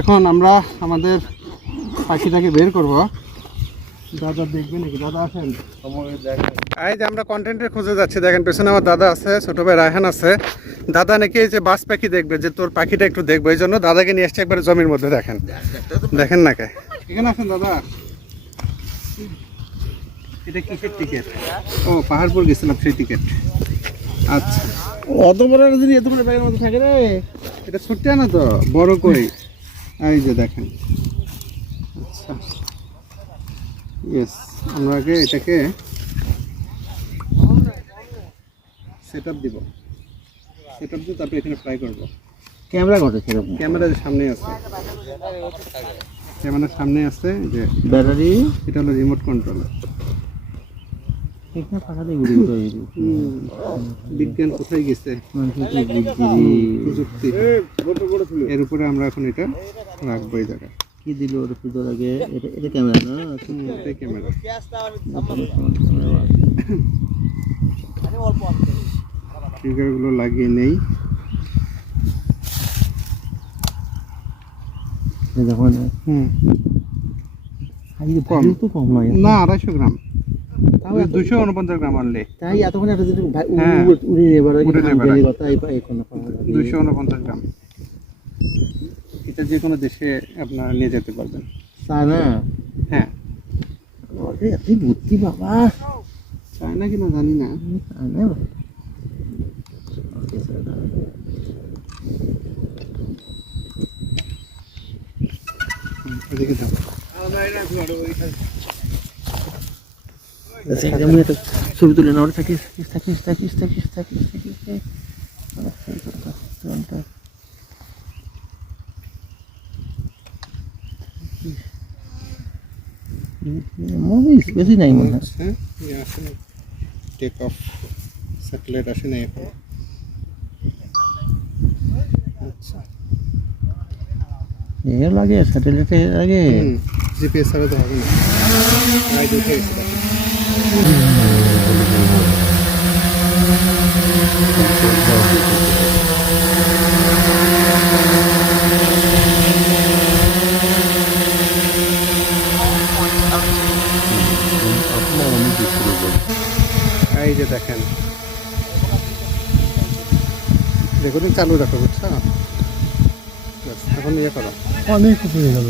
এখন আমরা আমাদের পাখিটাকে বের করব? দাদা দেখবেন নাকি? দাদা আসেন। এই যে আমরা কন্টেন্টের খুঁজে যাচ্ছি, দেখেন, পেছনে আমার দাদা আছে, ছোট ভাই রায়হান আছে। দাদা নাকি এই যে বাস পাখি দেখবে, যে তোর পাখিটা একটু দেখবে, এই জন্য দাদাকে নিয়ে আসছে একবারে জমির মধ্যে, দেখেন। দেখেন না এখানে আসেন, দাদা। এটা কিসের টিকিট ও, পাহাড়পুর গেছিলাম, সেই টিকিট আচ্ছা। অত বড় যদি এত বড় ব্যাগের মধ্যে থাকে রে। এটা ছোট্ট না তো, বড় কই? এই যে দেখেন। আচ্ছা। ইয়েস আমরা আগে এটাকে সেট আপ দিব। সেট আপ দিয়ে তারপরে এখানে ফ্রাই করব। ক্যামেরা ঘটে সেরকম? ক্যামেরার সামনে আছে। ক্যামেরার সামনে আছে যে। ব্যাটারি এটা হলো রিমোট কন্ট্রোল এখানে ঘুরে ঘুরে বিজ্ঞান কোথায় গেছে? প্রযুক্তি। এর উপরে আমরা এখন এটা রাখব এই জায়গায়। কি দিল ওর পুজোর আগে? এটা এটা ক্যামেরা না? হুম, এটাই ক্যামেরা। ট্রিগারগুলো লাগিয়ে নেই। এই যখন হুম। কম। তো কম নয় না আড়াইশো গ্রাম। দুশো উনপঞ্চাশ গ্রাম আনলে তাই এতক্ষণ একটা যদি হ্যাঁ। উড়ে উড়ে এবার উড়ে নেবার কথা এই এই কোনো পাওয়া যাবে। দুশো উনপঞ্চাশ গ্রাম। এটা যে কোনো দেশে আপনারা নিয়ে যেতে পারবেন। তা না হ্যাঁ। ওরে এতই বুদ্ধি বাবা। চায় কিনা জানি না। এদিকে যেমন ছবি তুলে না ওটা থাকিস থাকিস থাকিস থাকিস থাকিস থাকিস মুভিস বেশি নাই মনে হয় টেক অফ স্যাটেলাইট আসেনি এখন আচ্ছা এর লাগে স্যাটেলাইটে আগে জিপিএস ছাড়া তো হবে না লাইট উঠে গেছে দেখো। এই দেখেন। চালু রাখো বুঝছ? এখন ইয়ে করো। অনেক উপরে গেল।